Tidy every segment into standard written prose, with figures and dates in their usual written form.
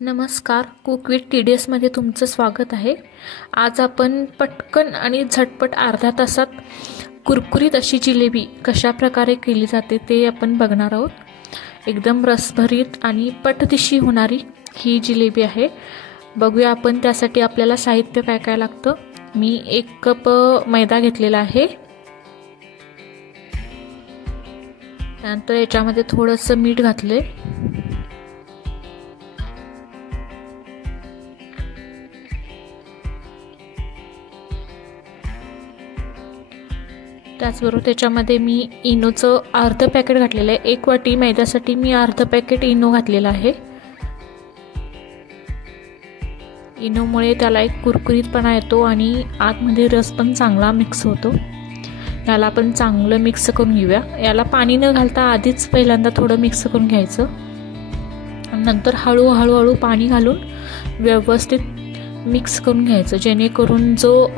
नमस्कार, cook with TDS मध्ये तुमचं स्वागत आहे। आज आपण पटकन आणि झटपट अर्ध्या तासात कुरकुरीत अशी जिलेबी कशा प्रकारे केली जाते ते आपण बघणार आहोत। एकदम रसभरीत आणि पटदिशी होणारी ही जिलेबी आहे। बघूया आपण त्यासाठी आपल्याला साहित्य काय काय लागतं। मी 1 कप मैदा घेतलेला आहे। त्यानंतर याच्यामध्ये थोडंसं मीठ घातले। त्याचबरोबर त्याच्यामध्ये मी इनोचं अर्ध पॅकेट घातलेलं आहे। 1 वाटी मैद्यासाठी मी अर्ध पॅकेट इनो घातलेला आहे। इनोमुळे त्याला एक कुरकुरीतपणा येतो आणि आतमध्ये रस पण चांगला मिक्स होतो। याला आपण चांगलं मिक्स करून घेऊया। याला पाणी न घालता आधीच पहिल्यांदा थोडं मिक्स करून घ्यायचं आणि नंतर हळूहळू पाणी घालून व्यवस्थित मिक्स करून घ्यायचं, जेणेकरून जो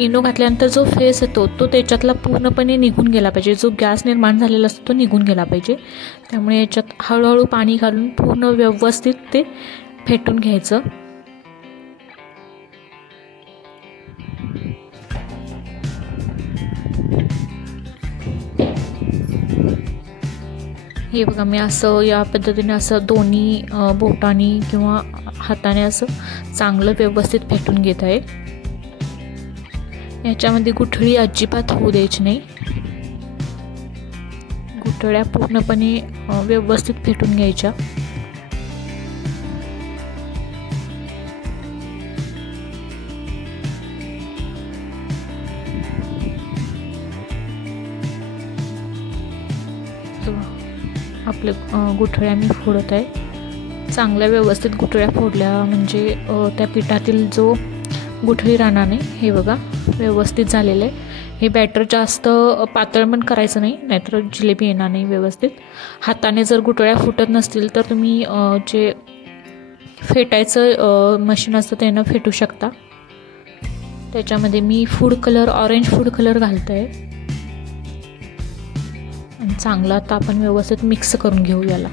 इनो घातल्यानंतर जो फेस येतो तो त्याच्यातला पूर्णपणे निघून गेला पाहिजे। जो गॅस निर्माण झालेला असतो तो निघून गेला पाहिजे। त्यामुळे याच्यात हळूहळू पाणी घालून पूर्ण व्यवस्थित ते फेटून घ्यायचं। हे बघा, मी असं या पद्धतीने असं दोन्ही बोटांनी किंवा हाताने असं चांगलं व्यवस्थित फेटून घेत आहे। याच्यामध्ये गुठळी अजिबात होऊ द्यायची नाही। गुठळ्या पूर्णपणे व्यवस्थित फेटून घ्यायच्या। आपले गुठळ्या मी फोडत आहे। चांगल्या व्यवस्थित गुठळ्या फोडल्या म्हणजे त्या पिठातील जो गुठळी राहणार नाही। हे बघा, व्यवस्थित झालेलं आहे। हे बॅटर जास्त पातळ पण करायचं नाही, नाहीतर जिलेबी येणार नाही व्यवस्थित। हाताने जर गुठळ्या फुटत नसतील तर तुम्ही जे फेटायचं मशीन असतं त्यानं फेटू शकता। त्याच्यामध्ये मी ऑरेंज फूड कलर घालत आहे आणि चांगला आता आपण व्यवस्थित मिक्स करून घेऊ याला।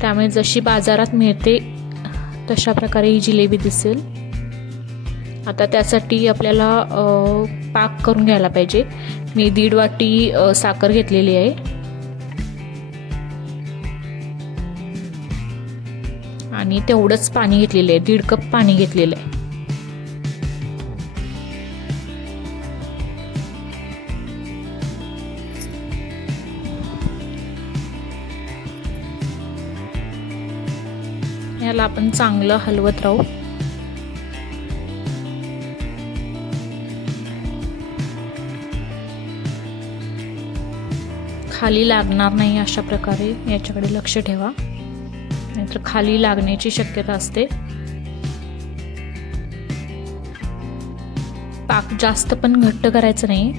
त्यामुळे जशी बाजारात मिळते तशा प्रकारे ही जिलेबी दिसेल। आता त्यासाठी आपल्याला पाक करून घ्यायला पाहिजे। मी 1.5 वाटी साखर घेतलेली आहे आणि तेवढंच पाणी घेतलेलं आहे। 1.5 कप पाणी घेतलेलं आहे। याला आपण चांगलं हलवत राहू। खाली लागणार नाही अशा प्रकारे याच्याकडे लक्ष ठेवा, नाहीतर खाली लागण्याची शक्यता असते। पाक जास्त पण घट्ट करायचं नाही,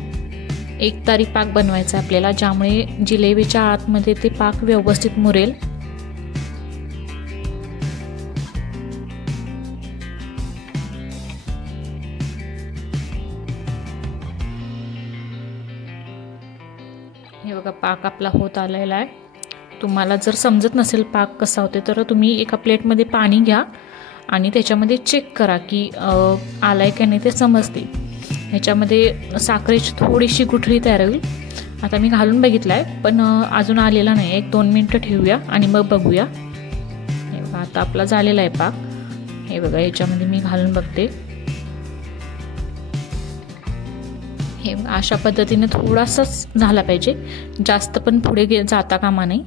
एकतारी पाक बनवायचा आपल्याला, ज्यामुळे जिलेबीच्या आतमध्ये ते पाक व्यवस्थित मुरेल। हे बघा, पाक आपला होत आलेला आहे। तुम्हाला जर समजत नसेल पाक कसा होते तर तुम्ही एका प्लेटमध्ये पाणी घ्या आणि त्याच्यामध्ये चेक करा की आलाय का नाही ते समजते। ह्याच्यामध्ये साखरेची थोडीशी गुठळी तयार होईल। आता मी घालून बघितलं आहे पण अजून आलेला नाही। 1-2 मिनटं ठेवूया आणि मग बघूया। हे बघा, आता आपला झालेला आहे पाक। हे बघा, याच्यामध्ये मी घालून बघते। हे अशा पद्धतीने थोडासाच झाला पाहिजे, जास्त पण पुढे जाता कामा नाही।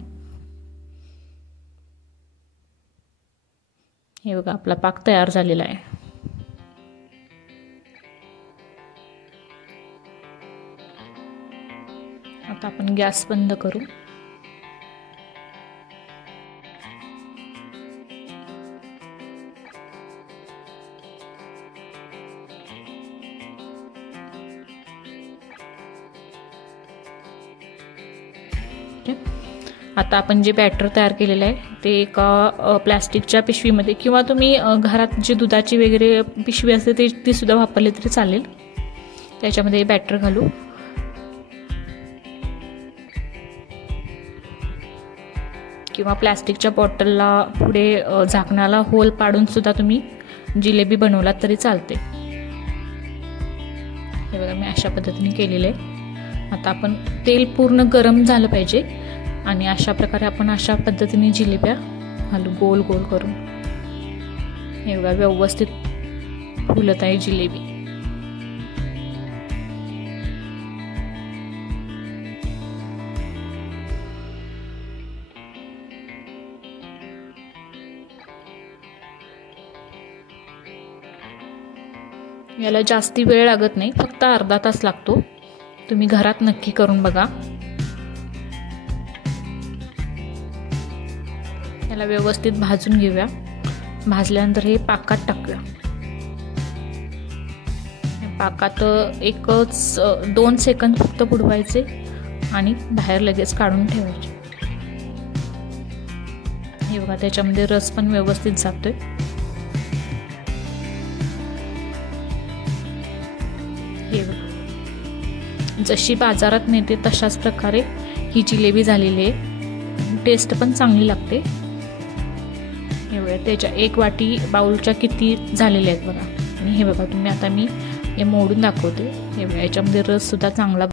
हे बघा, आपला पाक तयार झालेला आहे। आता आपण गॅस बंद करू। आता आपण जे बॅटर तयार केलेलं आहे ते एका प्लास्टिकच्या पिशवीमध्ये किंवा तुम्ही घरात जी दुधाची वगैरे पिशवी असते ती सुद्धा वापरली तरी चालेल। त्याच्यामध्ये बॅटर घालू किंवा प्लॅस्टिकच्या बॉटलला पुढे झाकणाला होल पाडून सुद्धा तुम्ही जिलेबी बनवलात तरी चालते। हे बघा मी अशा पद्धतीने केलेले आहे। आता आपण तेल पूर्ण गरम झालं पाहिजे आणि अशा प्रकारे आपण अशा पद्धतीने जिलेब्या घालू गोल गोल करून। हे बघा व्यवस्थित फुलत आहे जिलेबी। याला जास्ती वेळ लागत नाही, फक्त अर्धा तास लागतो। तुम्ही घरात नक्की करून बघा। याला व्यवस्थित भाजून घेऊया। भाजल्यानंतर हे पाकात टाकूया। पाकात एकच 2 सेकंद फक्त बुडवायचे आणि बाहेर लगेच काढून ठेवायचे। हे बघा त्याच्यामध्ये रस पण व्यवस्थित जातोय। हे बघा जशी बाजारात मिळते तशाच प्रकारे ही जिलेबी झालेली आहे। टेस्ट पण चांगली लागते। हे बघा त्याच्या 1 वाटी बाउलच्या किती झालेले आहेत बघा। आणि हे बघा तुम्ही आता मी हे मोडून दाखवते। हे बघा याच्यामध्ये रस सुद्धा चांगला